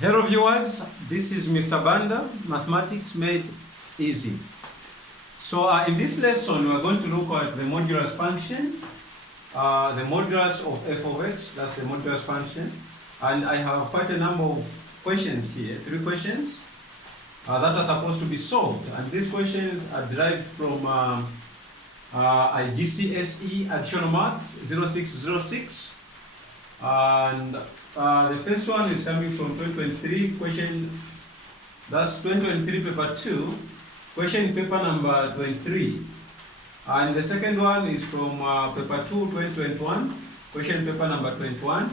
Hello viewers, this is Mr. Banda, Mathematics Made Easy. So in this lesson we are going to look at the modulus function, the modulus of f of x, that's the modulus function. And I have quite a number of questions here, 3 questions that are supposed to be solved. And these questions are derived from Igcse Additional Maths 0606. And the first one is coming from 2023 question, that's 2023 paper 2, question paper number 23. And the second one is from paper 2, 2021, question paper number 21.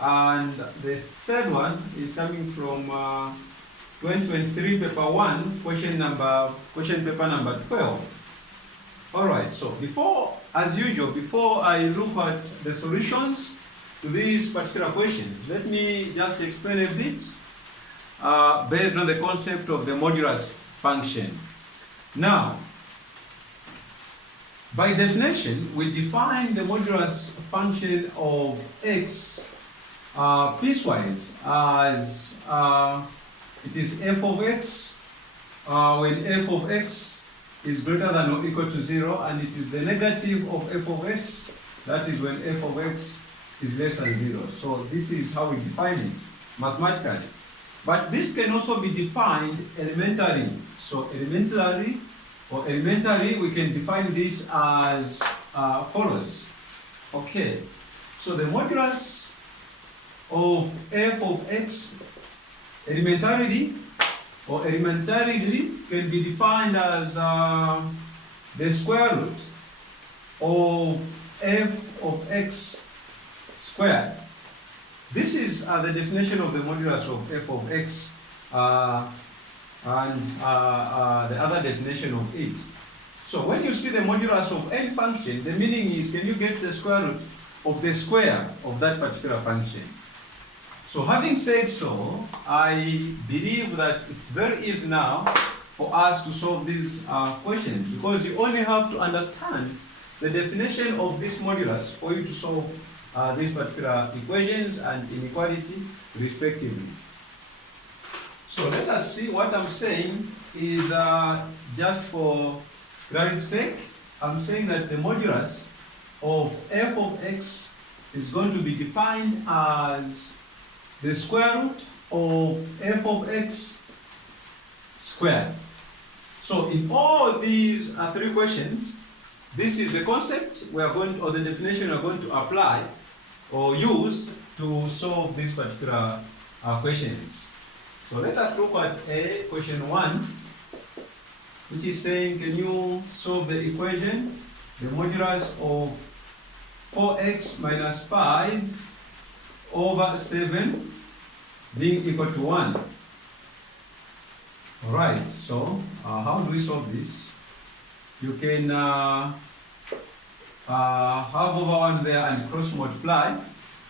And the third one is coming from 2023 paper 1, question paper number 12. Alright, so as usual, before I look at the solutions to these particular questions, let me just explain a bit based on the concept of the modulus function. Now, by definition, we define the modulus function of x piecewise as it is f of x when f of x is greater than or equal to 0, and it is the negative of f of x, that is when f of x is less than 0. So this is how we define it mathematically. But this can also be defined elementary. So elementary, we can define this as follows. Okay, so the modulus of f of x elementarily can be defined as the square root of f of x squared. This is the definition of the modulus of f of x and the other definition of it. So when you see the modulus of any function, the meaning is, can you get the square root of the square of that particular function? So having said so, I believe that it's very easy now for us to solve these questions, because you only have to understand the definition of this modulus for you to solve these particular equations and inequality respectively. So let us see what I'm saying is just for clarity's sake. I'm saying that the modulus of f of x is going to be defined as the square root of f of x squared. So in all these 3 questions, this is the concept we are going, or the definition we are going to apply or use to solve these particular questions. So let us look at question 1, which is saying, can you solve the equation, the modulus of 4x minus 5 over 7 being equal to 1. Alright, so how do we solve this? You can have over 1 there and cross multiply,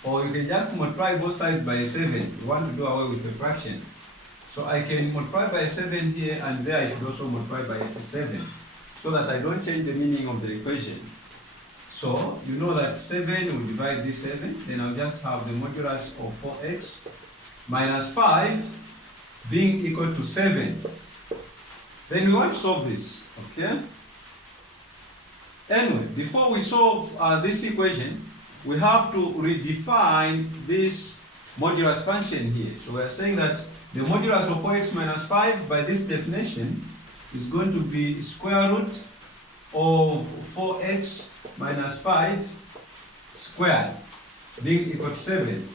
or you can just multiply both sides by 7. You want to do away with the fraction. So I can multiply by 7 here, and there I should also multiply by 7, so that I don't change the meaning of the equation. So you know that 7 will divide this 7, then I'll just have the modulus of 4x minus 5 being equal to 7. Then we want to solve this, okay? Anyway, before we solve this equation, we have to redefine this modulus function here. So we are saying that the modulus of 4x minus 5 by this definition is going to be square root of 4x minus 5 squared being equal to 7.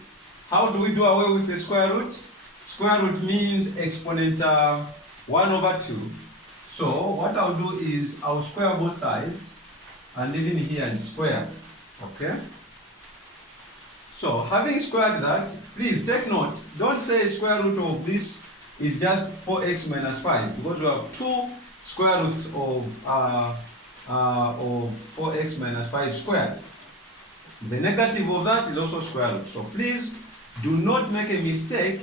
How do we do away with the square root? Square root means exponent 1 over 2. So what I'll do is I'll square both sides and leave in here and square. Okay? So having squared that, please take note, don't say square root of this is just 4x minus 5, because we have 2 square roots of 4x minus 5 squared. The negative of that is also square root. So please do not make a mistake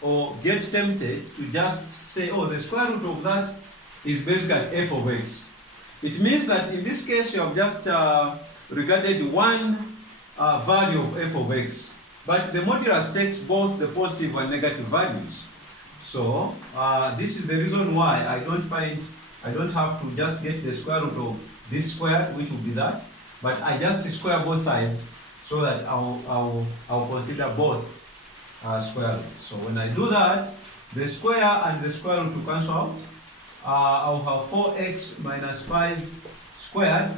or get tempted to just say, oh, the square root of that is basically f of x. It means that in this case you have just regarded one value of f of x. But the modulus takes both the positive and negative values. So this is the reason why I don't have to just get the square root of this square, which will be that, but I just square both sides so that I'll consider both square roots. So when I do that, the square and the square root will cancel out. I'll have 4x minus 5 squared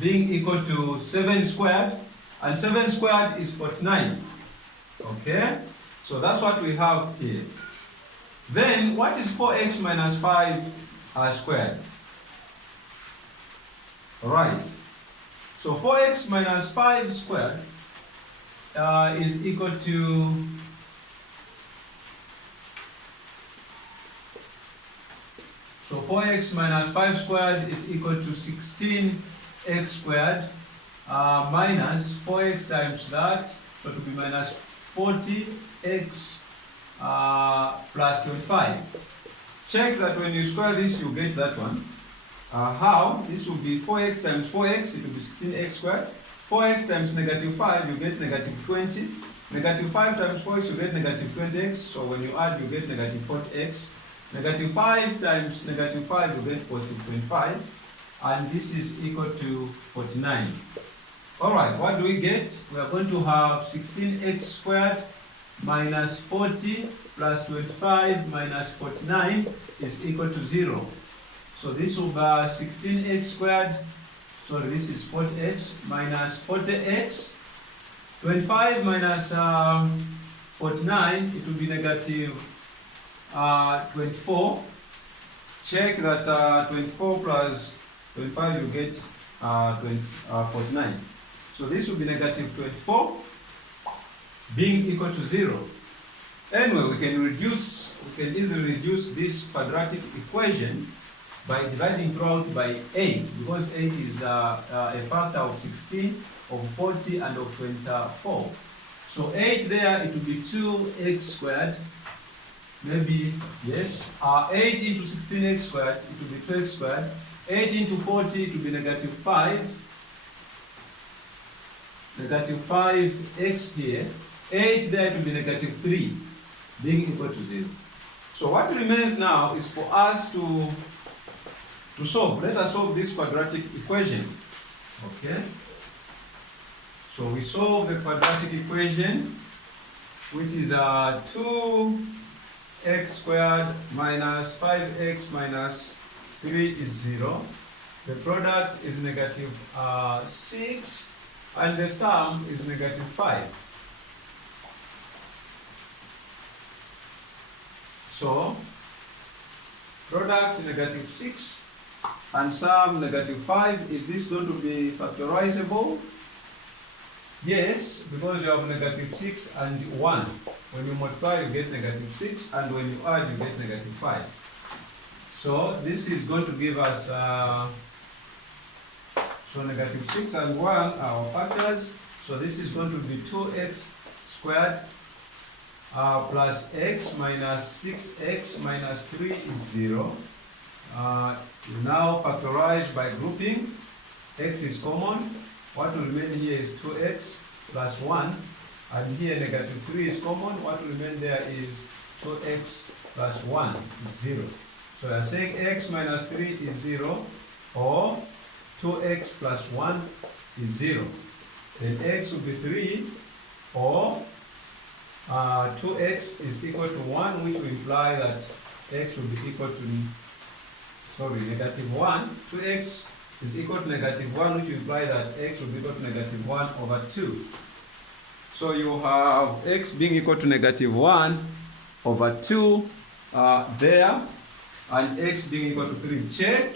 being equal to 7 squared, and 7 squared is 49. Okay, so that's what we have here. Then what is 4x minus 5 squared? Alright, so 4x minus 5 squared is equal to So 4x minus 5 squared is equal to 16x squared minus 4x times that, so to be minus 40x plus 25. Check that when you square this, you get that one. How? This will be 4x times 4x, it will be 16x squared. 4x times negative 5, you get negative 20. Negative 5 times 4x, you get negative 20x. So when you add, you get negative 40x. Negative 5 times negative 5, you get positive 25. And this is equal to 49. Alright, what do we get? We are going to have 16x squared minus 40 plus 25 minus 49 is equal to 0. So this will be 16x squared, so this is 40x minus 40x. 25 minus 49, it will be negative 24. Check that 24 plus 25, you get 49. So this will be negative 24 being equal to 0. Anyway, we can easily reduce this quadratic equation by dividing throughout by 8, because 8 is a factor of 16, of 40, and of 24. So 8 there, it will be 2x squared. Maybe, yes, 8 into 16x squared, it will be 12 squared. 8 into 40, it will be negative 5. Negative 5x here. 8 there, it will be negative 3, being equal to 0. So what remains now is for us to solve. Let us solve this quadratic equation. Okay? So we solve the quadratic equation, which is 2x squared minus 5x minus 3 is 0. The product is negative 6, and the sum is negative 5. So, product negative 6 and sum negative 5, is this going to be factorizable? Yes, because you have negative 6 and 1. When you multiply, you get negative 6, and when you add, you get negative 5. So this is going to give us, so negative 6 and 1 are our factors. So this is going to be 2x squared plus x minus 6x minus 3 is 0. You now factorize by grouping. X is common. What will remain here is 2x plus 1. And here negative 3 is common. What will remain there is 2x plus 1 is 0. So you are saying x minus 3 is 0, or 2x plus 1 is 0. Then x will be 3, or 2x is equal to 1, which will imply that x will be equal to, negative 1. 2x is equal to negative 1, which will imply that x will be equal to negative 1 over 2. So you have x being equal to negative 1 over 2 there, and x being equal to 3. Check.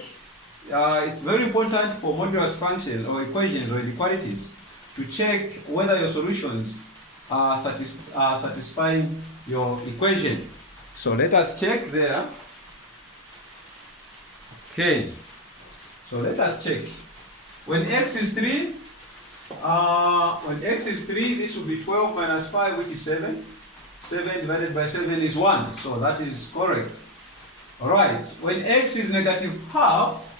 It's very important for modulus functions or equations or inequalities to check whether your solutions are satisfying your equation. So let us check there. Okay. So let us check. When x is 3, this will be 12 minus 5, which is 7. 7 divided by 7 is 1. So that is correct. Alright. When x is negative half,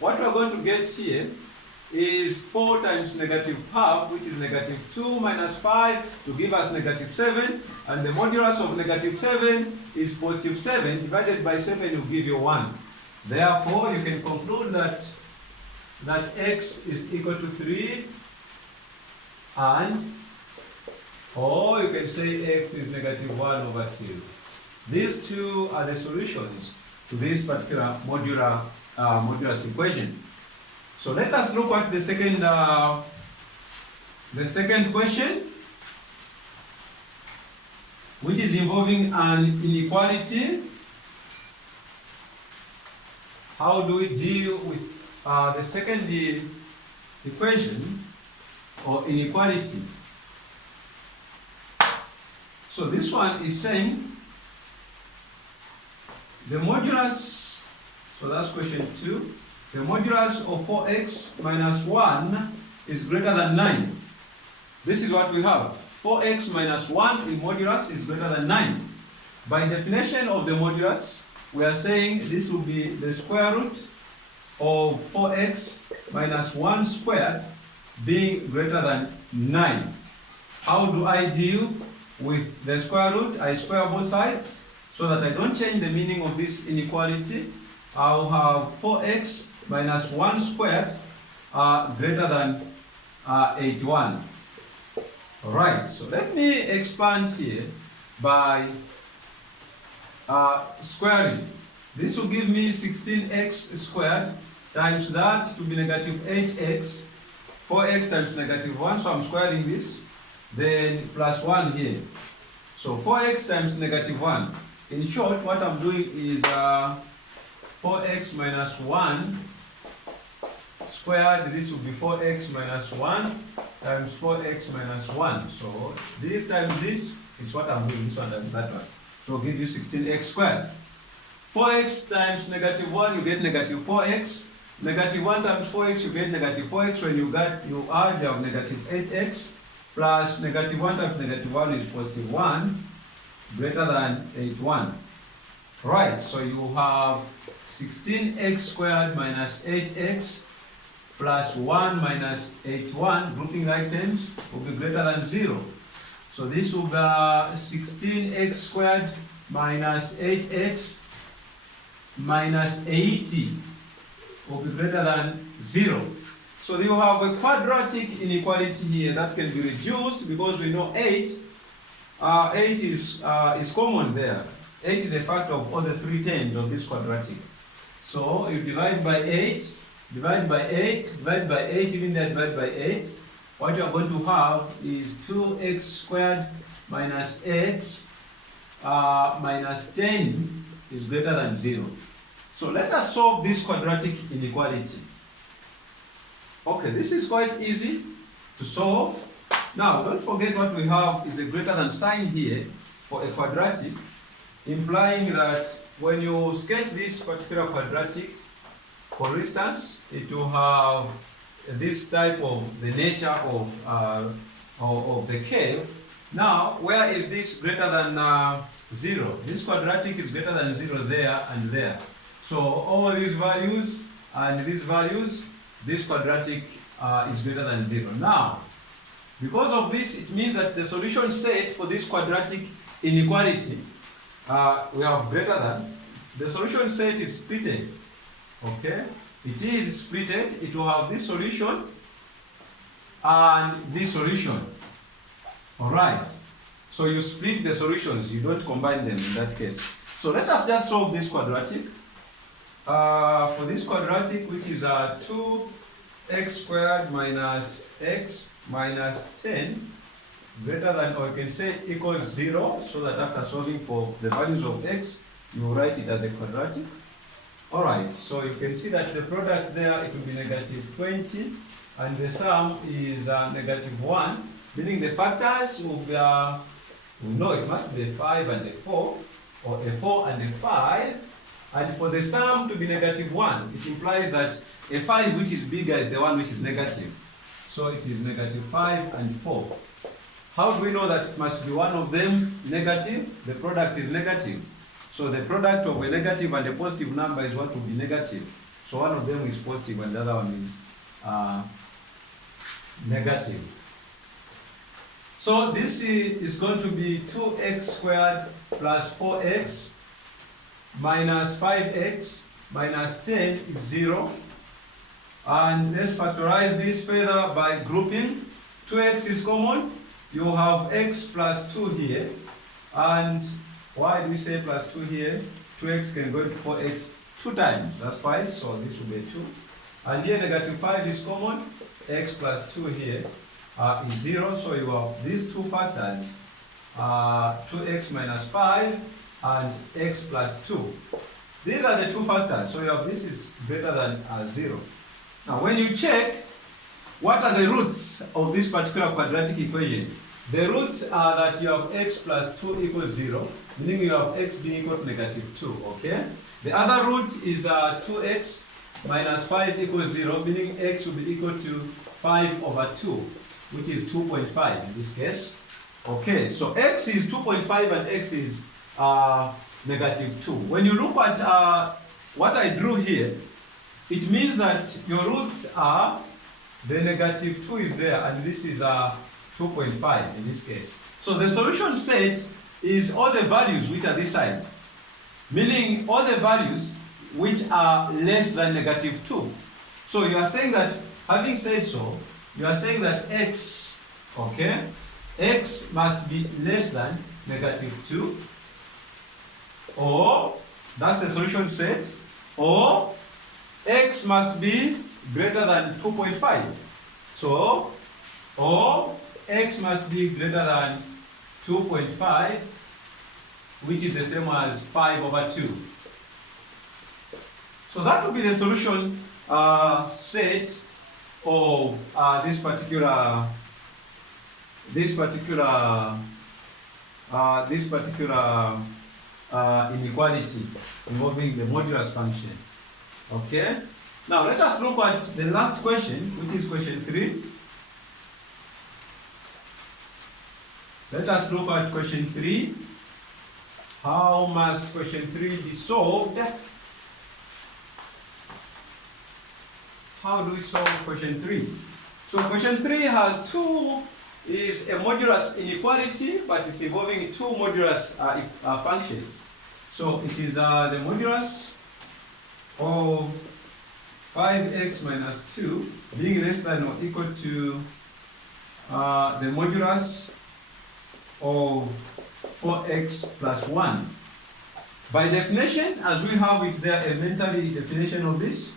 what we are going to get here is 4 times negative half, which is negative 2 minus 5 to give us negative 7, and the modulus of negative 7 is positive 7, divided by 7 will give you 1. Therefore, you can conclude that x is equal to 3, and, or you can say x is negative 1 over 2. These two are the solutions to this particular modulus equation. So let us look at the second question, which is involving an inequality. How do we deal with the second equation or inequality? So this one is saying the modulus, so that's question 2. The modulus of 4x minus 1 is greater than 9. This is what we have. 4x minus 1 in modulus is greater than 9. By definition of the modulus, we are saying this will be the square root of 4x minus 1 squared being greater than 9. How do I deal with the square root? I square both sides so that I don't change the meaning of this inequality. I'll have 4x minus 1 squared greater than 81. Alright, so let me expand here by squaring. This will give me 16x squared times that to be negative 8x, 4x times negative 1, so I'm squaring this, then plus 1 here. So 4x times negative 1. In short, what I'm doing is 4x minus 1 squared, this will be 4x minus 1 times 4x minus 1. So this times this is what I'm doing, this one times that one. So give you 16x squared. 4x times negative 1, you get negative 4x. Negative 1 times 4x, you get negative 4x. When you add, you have negative 8x plus negative 1 times negative 1 is positive 1 greater than 81. Right, so you have 16x squared minus 8x plus 1 minus 81, grouping like terms, will be greater than 0. So this will be 16x squared minus 8x minus 80 will be greater than 0. So you have a quadratic inequality here that can be reduced because we know 8 is common there. 8 is a factor of all the 3 terms of this quadratic. So you divide by 8, divide by 8, divide by 8, even there divide by 8. What you are going to have is 2x squared minus x minus 10 is greater than 0. So let us solve this quadratic inequality. Okay, this is quite easy to solve. Now, don't forget what we have is a greater than sign here for a quadratic, implying that when you sketch this particular quadratic, for instance, it will have this type of the nature of the curve. Now, where is this greater than 0? This quadratic is greater than 0 there and there. So all these values and these values, this quadratic is greater than 0. Now, because of this, it means that the solution set for this quadratic inequality, we have greater than, the solution set is splitted. Okay? It is splitted. It will have this solution and this solution. Alright. So you split the solutions, you don't combine them in that case. So let us just solve this quadratic. For this quadratic, which is 2x squared minus x minus 10 greater than, or you can say equals 0, so that after solving for the values of x, you write it as a quadratic. Alright, so you can see that the product there, it will be negative 20, and the sum is negative 1, meaning the factors will be, we know it must be a 5 and a 4, or a 4 and a 5, and for the sum to be negative 1, it implies that a 5 which is bigger is the one which is negative. So it is negative 5 and 4. How do we know that it must be one of them negative? The product is negative. So the product of a negative and a positive number is what will be negative. So one of them is positive and the other one is negative. So this is going to be 2x squared plus 4x minus 5x minus 10 is 0. And let's factorize this further by grouping. 2x is common. You have x plus 2 here. And why do we say plus 2 here? 2x can go into 4x 2 times. That's twice, so this will be 2. And here negative 5 is common. X plus 2 here is 0. So you have these two factors, 2x minus 5 and x plus 2. These are the two factors. So you have this is greater than 0. Now when you check, what are the roots of this particular quadratic equation? The roots are that you have x plus 2 equals 0, meaning you have x being equal to negative 2, okay? The other root is 2x minus 5 equals 0, meaning x will be equal to 5 over 2, which is 2.5 in this case. Okay, so x is 2.5 and x is negative 2. When you look at what I drew here, it means that your roots are, the negative 2 is there, and this is 2.5 in this case. So the solution set is all the values which are this side, meaning all the values which are less than negative 2. So you are saying that, having said so, you are saying that x, okay, x must be less than negative 2, or, that's the solution set, or x must be greater than 2.5. So, or x must be greater than 2.5, which is the same as 5 over 2. So that would be the solution set of this particular inequality involving the modulus function. Okay? Now let us look at the last question, which is question 3. Let us look at question 3. How must question 3 be solved? How do we solve question 3? So question 3 is a modulus inequality, but it's involving two modulus functions. So it is the modulus of 5x minus 2 being less than or equal to the modulus of 4x plus 1. By definition, as we have it there, elementary definition of this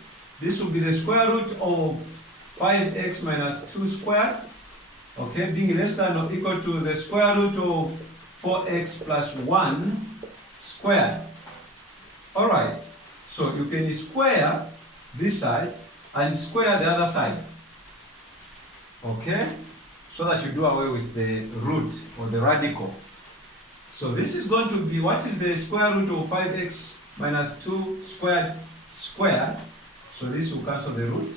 will be the square root of 5x minus 2 squared, okay, being less than or equal to the square root of 4x plus 1 squared. Alright, so you can square this side and square the other side, okay, so that you do away with the root or the radical. So this is going to be, what is the square root of 5x minus 2 squared squared? So this will cancel the root.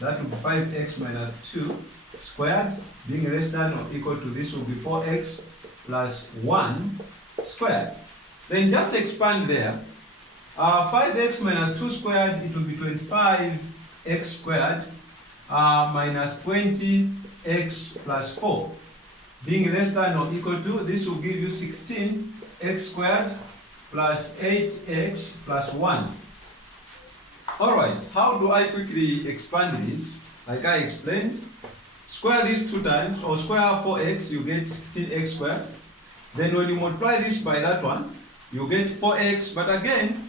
That will be 5x minus 2 squared being less than or equal to, this will be 4x plus 1 squared. Then just expand there. 5x minus 2 squared, it will be 25x squared minus 20x plus 4 being less than or equal to, this will give you 16x squared plus 8x plus 1. Alright, how do I quickly expand this? Like I explained, square this 2 times, or square 4x, you get 16x squared. Then when you multiply this by that one, you get 4x, but again,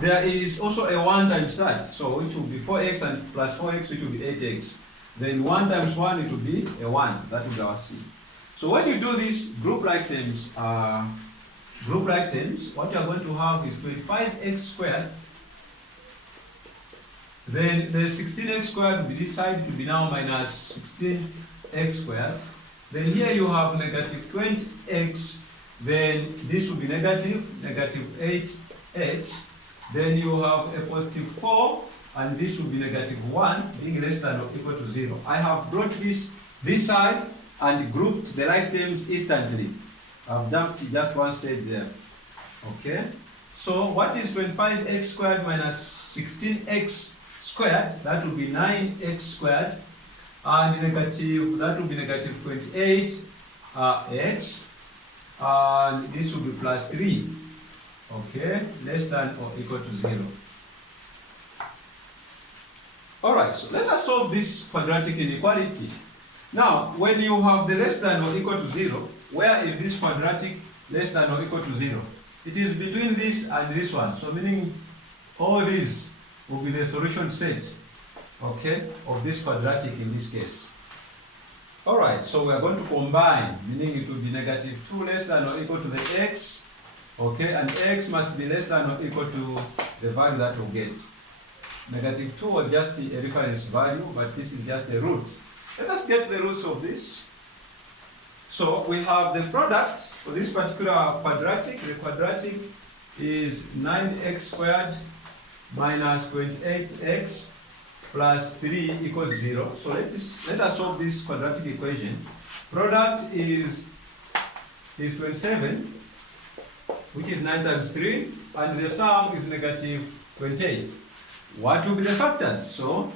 there is also a 1 times that, so it will be 4x and plus 4x, it will be 8x. Then 1 times 1, it will be a 1, that is our C. So when you do this group-like terms, what you are going to have is 25x squared. Then the 16x squared will be this side, it will be now minus 16x squared. Then here you have negative 20x, then this will be negative 8x. Then you have a positive 4, and this will be negative 1, being less than or equal to 0. I have brought this side and grouped the like terms instantly. I've jumped just one stage there. Okay? So what is 25x squared minus 16x squared, that will be 9x squared, and negative, that will be negative 28 x, and this will be plus 3, okay, less than or equal to 0. Alright, so let us solve this quadratic inequality. Now, when you have the less than or equal to 0, where is this quadratic less than or equal to 0? It is between this and this one, so meaning all these will be the solution set, okay, of this quadratic in this case. Alright, so we are going to combine, meaning it will be negative 2 less than or equal to the x, okay, and x must be less than or equal to the value that we'll get. Negative 2 was just a reference value, but this is just a root. Let us get the roots of this. So we have the product for this particular quadratic. The quadratic is 9x squared minus 28x plus 3 equals 0. So let us solve this quadratic equation. Product is 27, which is 9 times 3, and the sum is negative 28. What will be the factors? So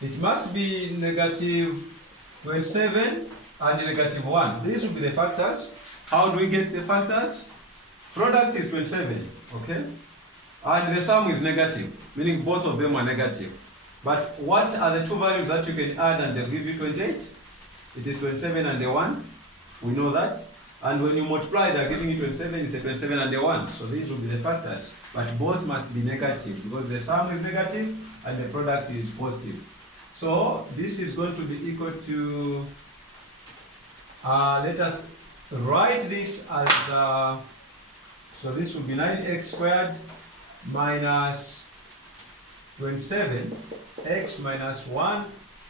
it must be negative 27 and negative 1. These will be the factors. How do we get the factors? Product is 27, okay? And the sum is negative, meaning both of them are negative. But what are the two values that you can add and they'll give you 28? It is 27 and the 1. We know that. And when you multiply, they're giving you 27, it's a 27 and a 1. So these will be the factors. But both must be negative because the sum is negative and the product is positive. So this is going to be equal to, let us write this as, so this will be 9x squared minus 27x minus 1,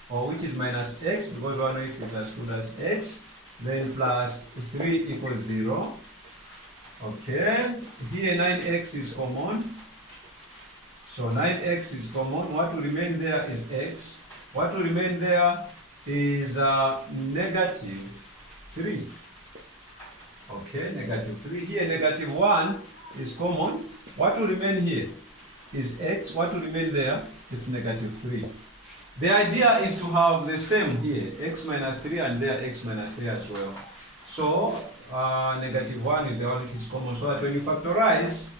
or which is minus x, because 1x is as good as x, then plus 3 equals 0. Okay, here 9x is common, so 9x is common. What will remain there is x. What will remain there is negative 3. Okay, negative 3. Here negative 1 is common. What will remain here is x. What will remain there is negative 3. The idea is to have the same here, x minus 3, and there x minus 3 as well. So negative 1 is the one which is common, so that when you factorize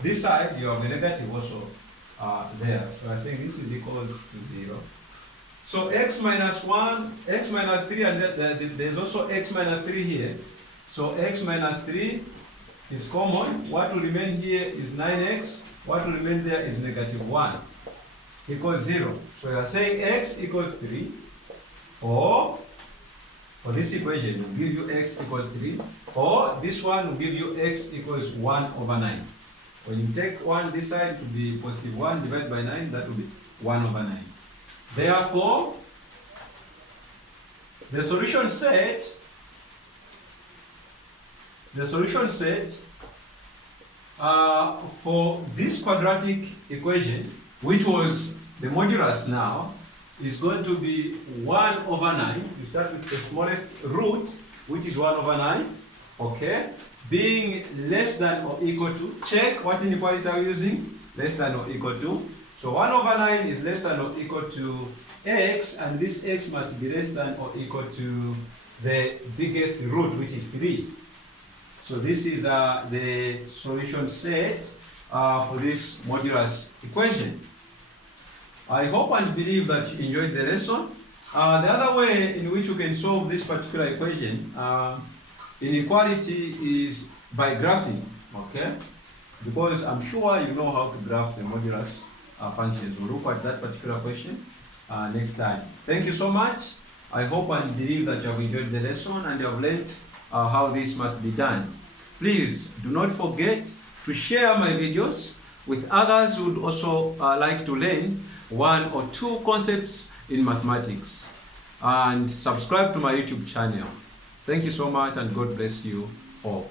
this side, you have a negative also there. So I think this is equals to 0. So x minus 1, x minus 3, and there's also x minus 3 here. So x minus 3 is common. What will remain here is 9x. What will remain there is negative 1 equals 0. So you are saying x equals 3, or for this equation will give you x equals 3, or this one will give you x equals 1 over 9. When you take 1 this side to be positive 1 divided by 9, that will be 1 over 9. Therefore, the solution set for this quadratic equation, which was the modulus now, is going to be 1 over 9. You start with the smallest root, which is 1 over 9, okay? Being less than or equal to, check what inequality are you using, less than or equal to. So 1 over 9 is less than or equal to x, and this x must be less than or equal to the biggest root, which is 3. So this is the solution set for this modulus equation. I hope and believe that you enjoyed the lesson. The other way in which you can solve this particular equation, inequality, is by graphing, okay? Because I'm sure you know how to graph the modulus functions. We'll look at that particular question next time. Thank you so much. I hope and believe that you have enjoyed the lesson and you have learned how this must be done. Please do not forget to share my videos with others who would also like to learn 1 or 2 concepts in mathematics, and subscribe to my YouTube channel. Thank you so much, and God bless you all.